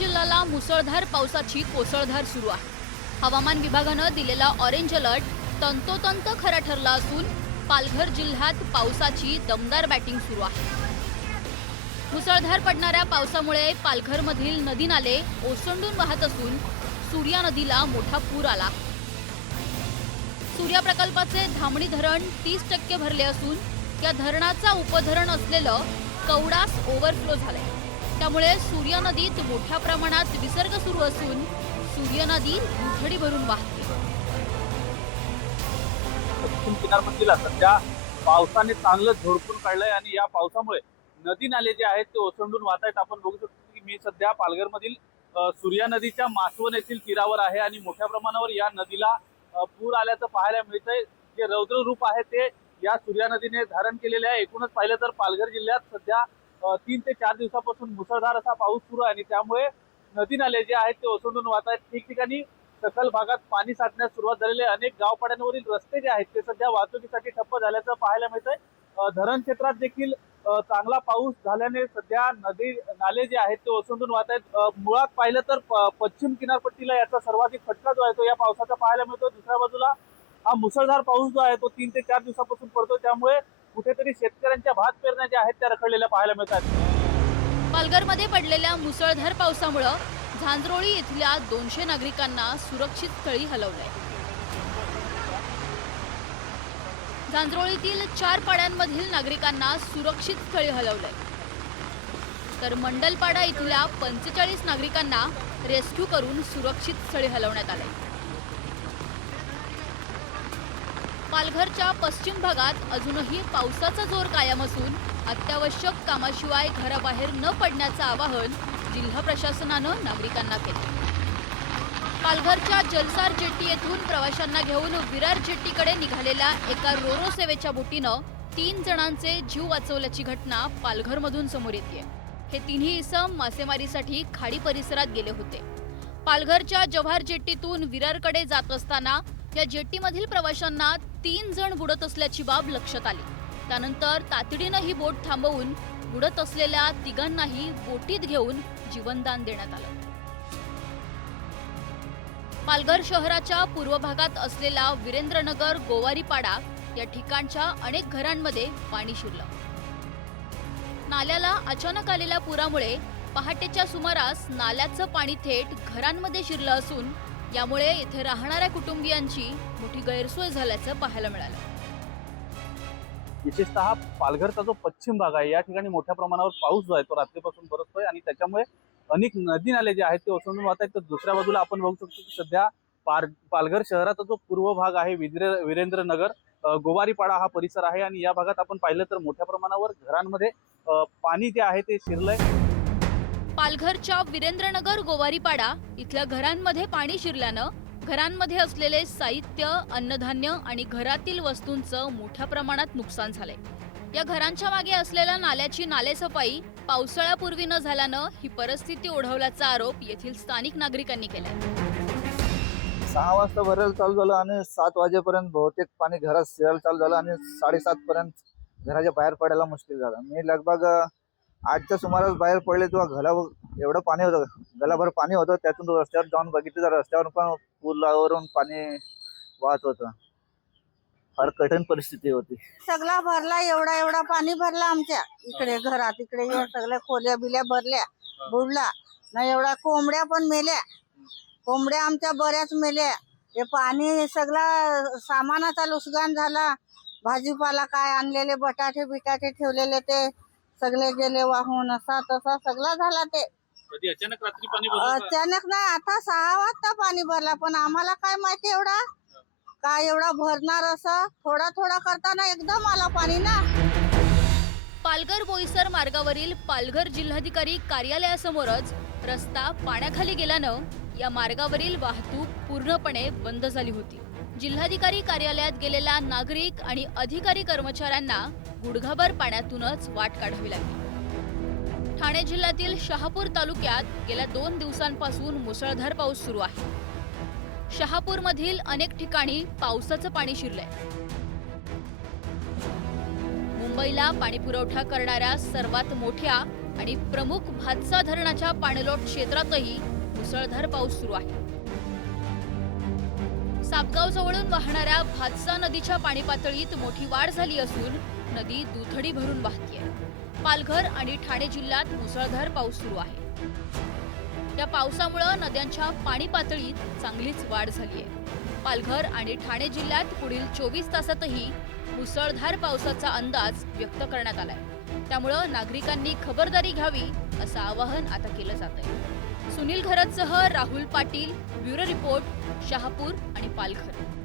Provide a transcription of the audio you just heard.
जिल्ह्याला मुसळधार पावसाची कोसळधार सुरू आहे। हवामान विभागानं दिलेला ऑरेंज अलर्ट तंतोतंत खरा ठरला असून पालघर जिल्ह्यात पावसाची दमदार बॅटिंग सुरू आहे। मुसळधार पडणाऱ्या पावसामुळे पालघरमधील नदी नाले ओसंडून वाहत असून सूर्या नदीला मोठा पूर आला। सूर्या प्रकल्पाचे धामणी धरण 30% भरले असून या धरणाचा उपधरण असलेलं कवडास ओव्हरफ्लो झालंय। त्यामुळे सूर्या नदीत मोठ्या प्रमाणात विसर्ग सुरू असून सूर्या नदी दुथडी भरून वाहते। पश्चिम किनारपट्टीला सध्या पावसाने चांगलं झोडपून काढलंय आणि या पावसामुळे नदी नाले जे आहेत ते ओसंडून वाहत आहेत। आपण बघू शकतो की मी सध्या पालघरमधील सूर्या नदीच्या मासवण येथील तीरावर आहे आणि मोठ्या प्रमाणावर या नदीला पूर आल्याचं पाहायला मिळतंय। जे रौद्र रूप आहे ते या सूर्या नदीने धारण केलेले आहे। एकूणच पाहिलं तर पालघर जिल्ह्यात सध्या 3 ते 4 दिवसापासून मुसळधार असा पाऊस सुरू आहे आणि त्यामुळे नदी नाले जे आहेत ते ओसंडून वाहत आहेत। ठिकठिकाणी सखल भागात पाणी साचण्यास सुरुवात झालेली आहे। अनेक गावपाड्यांवरील रस्ते जे आहेत ते सध्या वाहतुकीसाठी ठप्प झाल्याचं पाहायला मिळतंय। धरण क्षेत्रात देखील चांगला पाऊस झाल्याने सध्या नदी नाले जे आहेत ते ओसंडून वाहत आहेत। मुळात पाहिलं तर पश्चिम किनारपट्टीला याचा सर्वाधिक फटका जो आहे तो या पावसाचा पाहायला मिळतो। दुसऱ्या बाजूला हा मुसळधार पाऊस जो आहे तो 3 ते 4 दिवसापासून पडतो, त्यामुळे कुठेतरी शेतकऱ्यांच्या भात पेरण्या ज्या आहेत त्या रखडलेल्या पाहायला मिळतात। पालघरमध्ये पडलेल्या मुसळधार पावसामुळे झांजरोळी इथल्या 200 नागरिकांना सुरक्षित स्थळी हलवलंय। झांजरोळीतील 4 पाड्यांमधील नागरिकांना सुरक्षित स्थळी हलवलंय, तर मंडलपाडा इथल्या 45 नागरिकांना रेस्क्यू करून सुरक्षित स्थळी हलवण्यात आले। पालघरच्या पश्चिम भागात अजूनही पावसाचा जोर कायम असून अत्यावश्यक कामाशिवाय घराबाहेर न पडण्याचं आवाहन जिल्हा प्रशासनानं नागरिकांना केलं। पालघरच्या जलसार जेट्टी येथून प्रवाशांना घेऊन विरार जेट्टीकडे निघालेल्या एका रोरो सेवेच्या बोटीनं 3 जणांचे जीव वाचवल्याची घटना पालघरमधून समोर येते। हे तिन्ही इसम मासेमारीसाठी खाडी परिसरात गेले होते। पालघरच्या जव्हार जेट्टीतून विरारकडे जात असताना या जेट्टीमधील प्रवाशांना 3 जण बुडत असल्याची बाब लक्षात आली। त्यानंतर तातडीनं ही बोट थांबवून बुडत असलेल्या 3घांनाही बोटीत घेऊन जीवनदान देण्यात आलं। पालघर शहराच्या पूर्व भागात असलेला वीरेंद्रनगर गोवारीपाडा या ठिकाणच्या अनेक घरांमध्ये पाणी शिरलं। नाल्याला अचानक आलेल्या पुरामुळे पहाटेच्या सुमारास नाल्याचं पाणी थेट घरांमध्ये शिरलं असून यामुळे इथे राहणाऱ्या कुटुंबियांची मोठी गैरसोय झाल्याचं पाहायला मिळालं। विशेषतः पालघरचा जो पश्चिम भाग आहे या ठिकाणी मोठ्या प्रमाणावर पाऊस जो आहे तो रात्रीपासून बरसतोय आणि त्याच्यामुळे अनेक नदी नाले जे आहेत ते ओसंडून वाहत आहेत। तर दुसऱ्या बाजूला आपण बघू शकतो की सध्या पालघर शहराचा जो पूर्व भाग आहे वीरेंद्रनगर गोवारीपाडा हा परिसर आहे आणि या भागात आपण पाहिलं तर मोठ्या प्रमाणावर घरांमध्ये पाणी जे आहे ते शिरलंय। पालघरच्या वीरेंद्रनगर गोवारीपाडा इथल्या घरांमध्ये पाणी शिरल्यानं घरांमध्ये असलेले साहित्य, अन्नधान्य आणि घरातील वस्तूंचं मोठ्या प्रमाणात नुकसान झालंय। या घरांच्या मागे असलेल्या नाल्याची नालेसफाई पावसाळ्यापूर्वी न झाल्यानं ही परिस्थिती ओढवल्याचा आरोप येथील स्थानिक नागरिकांनी केलाय। 6 वाजता भरायला चालू झालं आणि 7 वाजेपर्यंत बहुतेक पाणी घरात शिरायला चालू झालं आणि 7:30 पर्यंत घराच्या बाहेर पडायला मुश्किल झालं। मी लगभग 8च्या सुमारास बाहेर पडले तेव्हा एवढं पाणी होतं, गलाभर पाणी होतं। त्यातून रस्त्यावर जाऊन बघितलं तर रस्त्यावर पण पुलावरून पाणी वाहत होतं। फार कठीण परिस्थिती होती। सगळा भरला, एवढा पाणी भरला आमच्या इकडे घरात। इकडे सगळ्या खोल्या बिल्या भरल्या, बुडला ना। एवढा कोंबड्या पण मेल्या, कोंबड्या आमच्या बऱ्याच मेल्या। हे पाणी सगळा सामानाचा नुकसान झाला। भाजीपाला काय आणलेले बटाटे बिटाटे ठेवलेले ते सगळे गेले वाहून। असा तसा सगळा झाला। ते कधी अचानक रात्री पाणी भरलं? अचानक नाही, आता 6 वाजता पाणी भरला, पण आम्हाला काय माहिती एवढा भरणार असं। थोडा थोडा करताना एकदम आला पाणी ना। पालघर बोईसर मार्गावरील पालघर जिल्हाधिकारी कार्यालयासमोरच रस्ता पाण्याखाली गेल्यानं या मार्गावरील वाहतूक पूर्णपणे बंद झाली होती। जिल्हाधिकारी कार्यालयात गेलेल्या नागरिक आणि अधिकारी कर्मचाऱ्यांना गुडघाभर पाण्यातूनच वाट काढावी लागली। ठाणे जिल्ह्यातील शहापूर तालुक्यात गेल्या 2 दिवसांपासून मुसळधार पाऊस सुरू आहे। शहापूरमधील अनेक ठिकाणी पावसाचं पाणी शिरलंय। मुंबईला पाणी पुरवठा करणाऱ्या सर्वात मोठ्या आणि प्रमुख भातसा धरणाच्या पाणलोट क्षेत्रातही मुसळधार पाऊस सुरू आहे. सापगाव जवळून वाहणाऱ्या भातसा नदीच्या पाणी पातळीत मोठी वाढ झाली असून नदी दुथडी भरून वाहतीये. पालघर आणि ठाणे जिल्ह्यात मुसळधार पाऊस सुरू आहे. या पावसामुळे नद्यांच्या पाणी पातळीत चांगलीच वाढ झाली आहे. पालघर आणि ठाणे जिल्ह्यात पुढील 24 तासातही मुसळधार पावसाचा अंदाज व्यक्त करण्यात आलाय. त्यामुळे नागरिकांनी खबरदारी घ्यावी असं आवाहन आता केलं जात आहे. सुनील घरतसह राहुल पाटील, ब्युरो रिपोर्ट, शहापूर आणि पालघर.